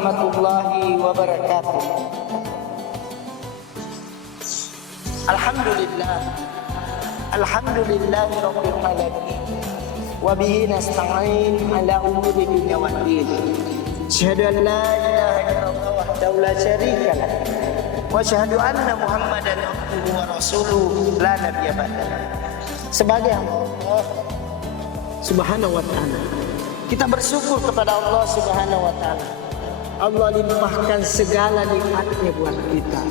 warahmatullahi wabarakatuh. Alhamdulillahi rabbil alamin. Wa bihi nasta'in ala umuri dunya waddin. Asyhadu an la ilaha illallah wahdahu la syarika lah. Wa asyhadu anna Muhammadan abduhu wa rasuluhu la nabiyya ba'dahu. Sebagai hamba Allah Subhanahu wa ta'ala, kita bersyukur kepada Allah Subhanahu wa ta'ala. Allah limpahkan segala nikmatnya buat kita.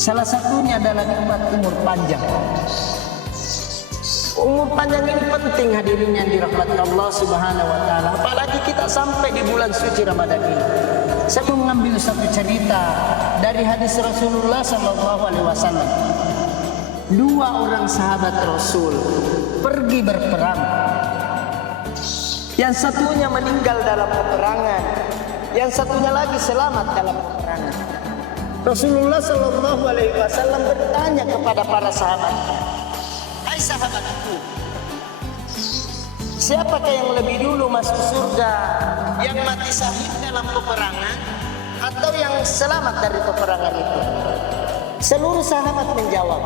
Salah satunya adalah nikmat umur panjang. Umur panjang ini penting, hadirin yang dirahmati Allah Subhanahu wa ta'ala. Apalagi kita sampai di bulan suci Ramadan ini. Saya mau mengambil satu cerita dari hadis Rasulullah SAW. Dua orang sahabat Rasul pergi berperang. Yang satunya meninggal dalam peperangan, yang satunya lagi selamat dalam peperangan. Rasulullah SAW bertanya kepada para sahabat, "Hai sahabatku, siapakah yang lebih dulu masuk surga? Yang mati syahid dalam peperangan atau yang selamat dari peperangan itu?" Seluruh sahabat menjawab,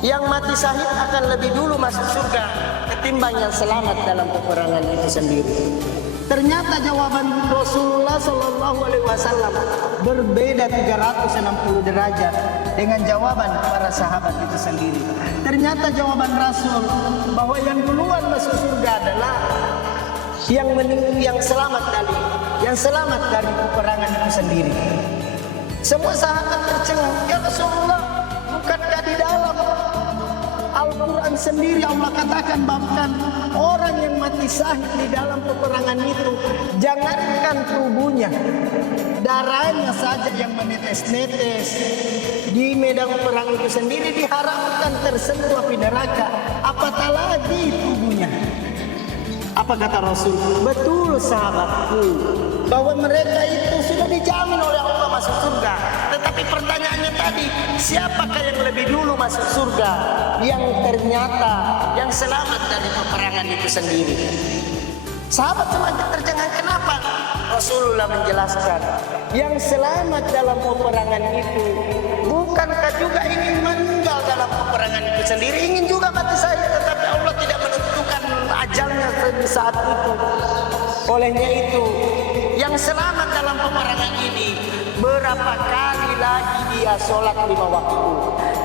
yang mati syahid akan lebih dulu masuk surga ketimbang yang selamat dalam peperangan itu sendiri. Ternyata jawaban Rasulullah SAW berbeda 360 derajat dengan jawaban para sahabat itu sendiri. Ternyata jawaban Rasul bahwa yang duluan masuk surga adalah yang selamat dari peperangan itu sendiri. Semua sahabat tercengang, "Ya Rasulullah, bukankah di dalam Al-Quran sendiri Allah katakan bahkan orang yang mati syahid di dalam peperangan itu, jangankan tubuhnya, darahnya saja yang menetes-netes di medan perang itu sendiri diharapkan tersentuh api neraka, apatah lagi tubuhnya." Apa kata Rasul? "Betul sahabatku, bahwa mereka itu sudah dijamin oleh Allah masuk surga. Tetapi pertanyaannya tadi, siapakah yang lebih dulu masuk surga? Yang ternyata yang selamat dari peperangan itu sendiri." Sahabat semakin tercengang. Kenapa? Rasulullah menjelaskan, yang selamat dalam peperangan itu bukankah juga ingin meninggal dalam peperangan itu sendiri, ingin juga mati syahid, tetapi Allah tidak menentukan ajalnya di saat itu. Olehnya itu, yang selamat dalam peperangan ini berapa kali lagi dia sholat 5 waktu.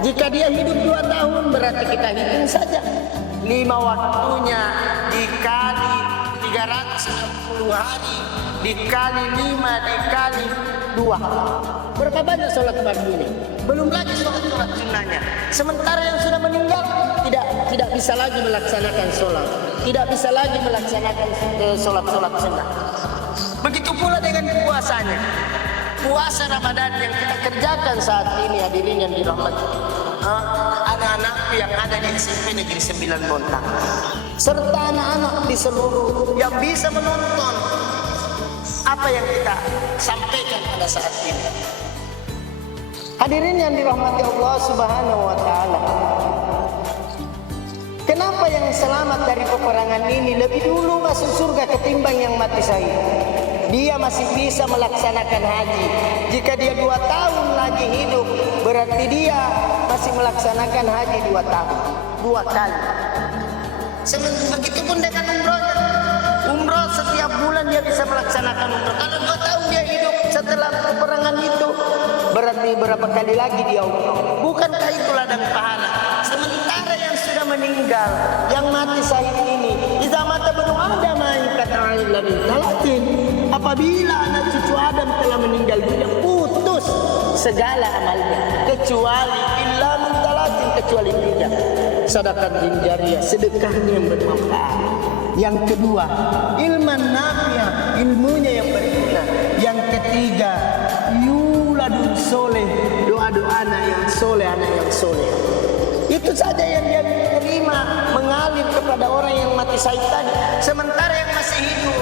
Jika dia hidup 2 tahun, berarti kita hitung saja 5 waktunya dikali 360 hari, dikali 5, dikali 2. Berapa banyak sholat fardunya? Belum lagi sholat sunnahnya. Sementara yang sudah meninggal tidak bisa lagi melaksanakan sholat, tidak bisa lagi melaksanakan sholat sunnah. Begitu pula dengan puasanya. Puasa Ramadan yang kita kerjakan saat ini, hadirin yang dirahmati anak-anak yang ada di SMP Negeri 9 Bontang, serta anak-anak di seluruh yang bisa menonton apa yang kita sampaikan pada saat ini. Hadirin yang dirahmati Allah Subhanahu wa ta'ala, kenapa yang selamat dari peperangan ini lebih dulu masuk surga ketimbang yang mati syahid? Dia masih bisa melaksanakan haji. Jika dia 2 tahun lagi hidup, berarti dia masih melaksanakan haji 2 tahun, 2 kali. Begitupun dengan umrohnya. Umroh setiap bulan dia bisa melaksanakan umroh. Kalau 2 tahun dia hidup setelah peperangan itu, berarti berapa kali lagi dia umroh? Bukankah itu ladang pahala? Sementara yang sudah meninggal, yang mati syahid ini, idza mata banu Adam kata Allah min talatin, apabila anak cucu Adam telah meninggal dunia, putus segala amalnya kecuali illa min talatin, kecuali 3. Sedekah jariyah, sedekahnya yang bermanfaat. Yang kedua, ilman nafi'ah, ilmunya yang berguna. Yang ketiga, yuladun soleh, doa-doa anak yang soleh, anak yang soleh. Itu saja yang dia terima mengalir kepada orang yang mati syahid tadi. Sementara yang masih hidup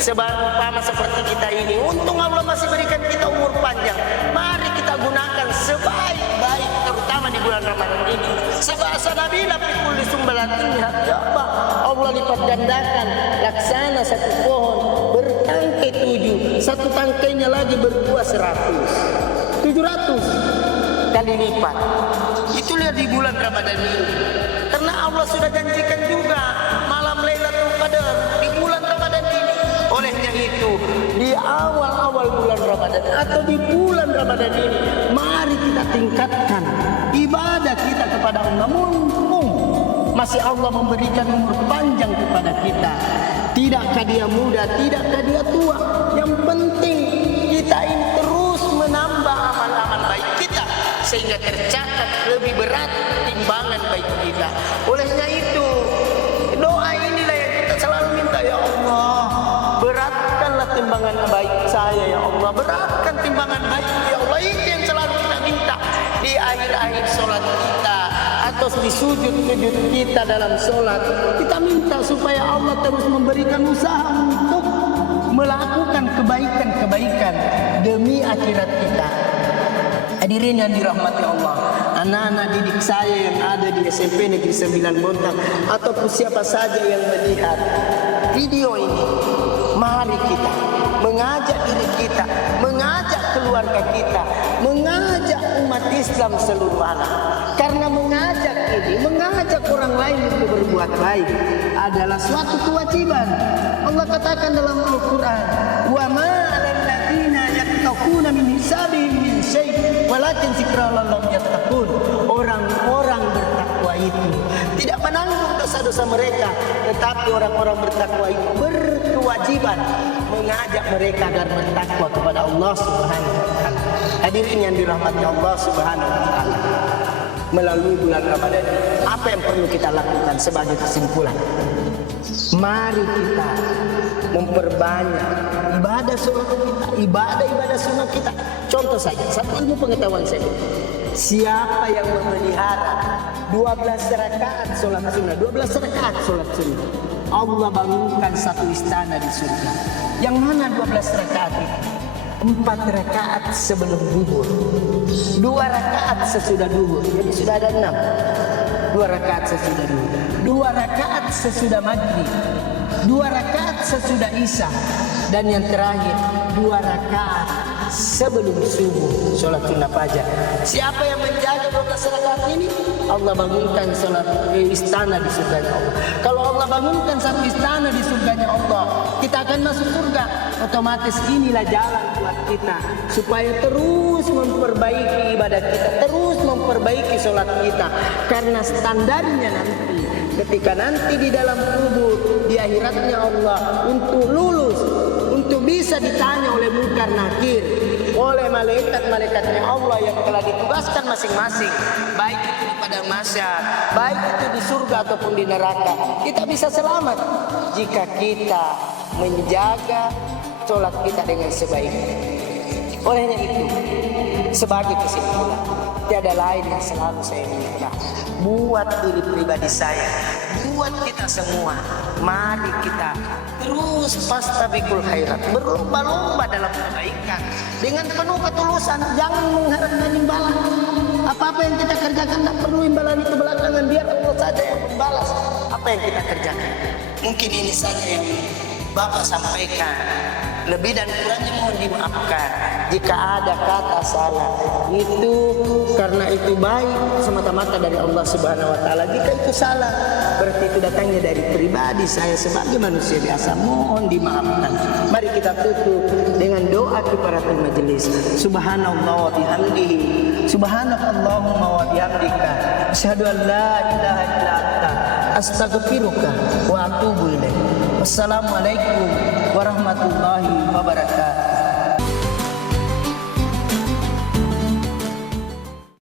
sama seperti kita ini, untung Allah masih berikan kita umur panjang. Mari kita gunakan sebaik-baik, terutama di bulan Ramadan ini. Sebahasa Nabi lapikul sumbalatin Allah lipat gandakan laksana satu pohon bertangkai 7 satu tangkainya lagi berbuah 700 kali lipat. Itu lihat di bulan Ramadan ini. Karena Allah sudah janjikan juga malam Lailatul Qadar di bulan Ramadan ini. Olehnya itu, di awal-awal bulan Ramadan atau di bulan Ramadan ini, mari kita tingkatkan ibadah kita kepada Allah. Mumpung masih Allah memberikan umur panjang kepada kita. Tidakkah dia muda, tidakkah dia tua. Yang penting kita ini terus menambah amal-amal baik kita, sehingga tercatat lebih berat timbangan baik kita. Olehnya itu, doa inilah yang kita selalu minta, ya Allah, beratkanlah timbangan baik saya, ya Allah, beratkan timbangan baik, ya Allah. Itu yang selalu kita minta di akhir-akhir sholat kita atau di sujud-sujud kita dalam sholat. Kita minta supaya Allah terus memberikan usaha untuk melakukan kebaikan-kebaikan demi akhirat kita. Hadirin yang dirahmati Allah, anak-anak didik saya yang ada di SMP Negeri 9 Bontang ataupun siapa saja yang melihat video ini, mari kita mengajak diri kita, mengajak keluarga kita, mengajak umat Islam seluruh alam. Karena mengajak ini, mengajak orang lain untuk berbuat baik adalah suatu kewajiban. Allah katakan dalam Al-Quran, wa ma 'alal ladzina yattaquna min hisabihim min syai' walakin zikrallahum yattaqun. Orang-orang bertakwa itu tidak menanggung dosa-dosa mereka, tetapi orang-orang bertakwa itu berkewajiban mengajak mereka agar bertakwa kepada Allah Subhanahu wa taala. Hadirin yang dirahmati Allah Subhanahu wa taala, melalui bulan Ramadan, apa yang perlu kita lakukan sebagai kesimpulan? Mari kita memperbanyak ibadah sunnah kita, ibadah sunnah kita. Contoh saja, satu ilmu pengetahuan saya. Siapa yang memelihara 12 rakaat sholat sunnah, 12 rakaat sholat sunnah, Allah bangunkan satu istana di surga. Yang mana 12 rakaat itu? 4 rakaat sebelum duhur, 2 rakaat sesudah duhur, jadi sudah ada 6. 2 rakaat sesudah duhur, 2 rakaat sesudah maghrib, 2 rakaat sesudah isya, dan yang terakhir 2 rakaat sebelum subuh, sholat sunnah fajar. Siapa yang menjaga 12 rakaat ini, Allah bangunkan sholat istana di surganya Allah. Kalau Allah bangunkan satu istana di surganya Allah, kita akan masuk surga. Otomatis inilah jalan buat kita supaya terus memperbaiki ibadah kita, terus memperbaiki sholat kita. Karena standarnya nanti, ketika nanti di dalam kubur, di akhiratnya Allah, untuk lulus, untuk bisa ditanya oleh Munkar Nakir, oleh malaikat-malaikatnya Allah yang telah ditugaskan masing-masing, baik itu di padang mahsyar, baik itu di surga ataupun di neraka, kita bisa selamat jika kita menjaga sholat kita dengan sebaiknya. Olehnya itu, sebagai kesimpulan, tiada lain yang selalu saya minta buat diri pribadi saya, buat kita semua, mari kita terus fastabiqul khairat, berlomba-lomba dalam kebaikan dengan penuh ketulusan, jangan mengharapkan imbalan. Apa-apa yang kita kerjakan tidak perlu imbalan itu belakangan, biar Allah saja yang membalas apa yang kita kerjakan. Mungkin ini saja yang Bapak sampaikan. Lebih dan kurangnya mohon dimaafkan jika ada kata salah. Itu karena itu baik semata-mata dari Allah Subhanahu wa taala. Jika itu salah, berarti itu datangnya dari pribadi saya sebagai manusia biasa. Mohon dimaafkan. Mari kita tutup dengan doa kifaratul majelis. Subhanallah wa bihamdihi, subhanakallahumma wa bihamdika, asyhadu an la ilaha illa anta, astaghfiruka wa atubu ilaik. Wassalamualaikum warahmatullahi wabarakatuh.